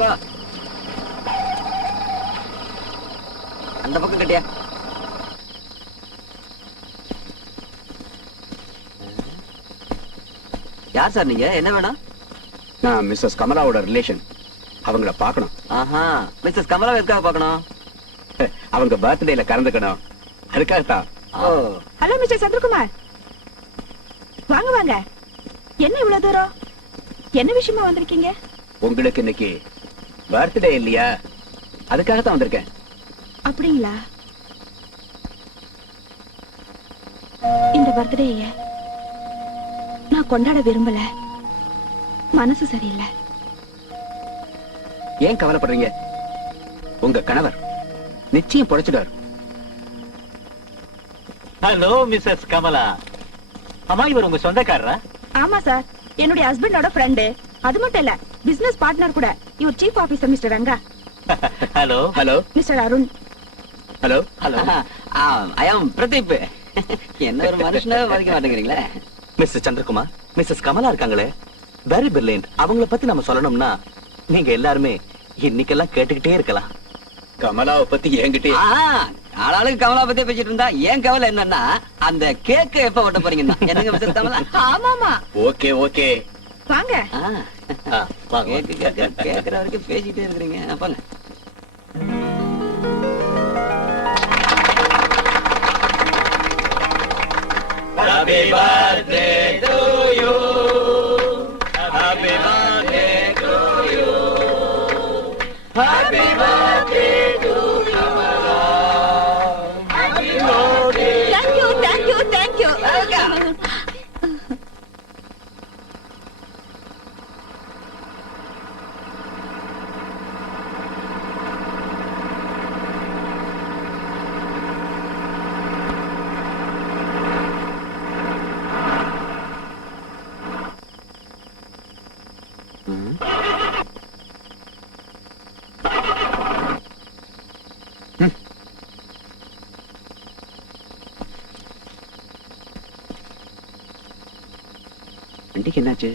போ. அந்த பக்கம் கட்டியா. யார் சார் நீங்க? என்ன வேணும்? நான் மிஸ்ஸஸ் கமலாவோட ரிலேஷன். அவங்கள பார்க்கணும். ஆஹா, மிஸ்ஸஸ் கமலா எதுக்காக பார்க்கணும்? அவங்க பர்த்டேல கலந்துக்கணும், அதுக்காகத்தான். ஹலோ மிஸ்டர் சந்திரகுமார், வாங்க வாங்க. என்ன இவ்வளவு தூரம்? என்ன விஷயமா வந்திருக்கீங்க? உங்களுக்கு இன்னைக்கு பர்த்டே இல்லையா, அதுக்காகத்தான் வந்திருக்கேன். அப்படிங்களா? இந்த பர்த்டேய நான் கொண்டாட விரும்பல. மனசு சரியில்லை. ஏன் கவலைப்படுறீங்க? உங்க கணவர் நிச்சயம் பொழைச்சிடுவார். Hello Mrs Kamala. அம்மா, இவர் உங்க சொந்தக்காரரா? ஆமா சார், என்னுடைய ஹஸ்பண்டோட ஃப்ரெண்டு. அது மட்டும் இல்ல, பிசினஸ் பார்ட்னர் கூட. இவர் chief officer mister Ranga. Hello. Hello mister Arun. Hello hello. I am Pradeep. என்ன ஒரு மனுஷனே மதிக்க மாட்டேங்கிறீங்களே. மிஸ்டர் சந்திரகுமார், மிஸ்ஸஸ் கமலா இருக்காங்களே, வெரி பிரில்லியன்ட். அவங்கள பத்தி நம்ம சொல்லணும்னா நீங்க எல்லாருமே இன்னைக்கெல்லாம் கேட்டுக்கிட்டே இருக்கலாம். கமலாவை பத்தி என்கிட்ட ஆளாளுக்கு கமலா பத்தி பேசிட்டு இருந்தா ஏன் கவலை என்னன்னா, அந்த கேக்க எப்ப ஓட்ட போறீங்கன்னா என்னங்க மிஸ்டர் கமலா? ஆமாமா. ஓகே ஓகே வாங்க. கேக்குற வரைக்கும் பேசிட்டே இருக்கிறீங்க. அப்பங்க Happy birthday to you. Happy birthday to you. Happy birthday to Kamala. Happy birthday. Thank you, thank you, thank you. வண்டிக்கு என்னாச்சு?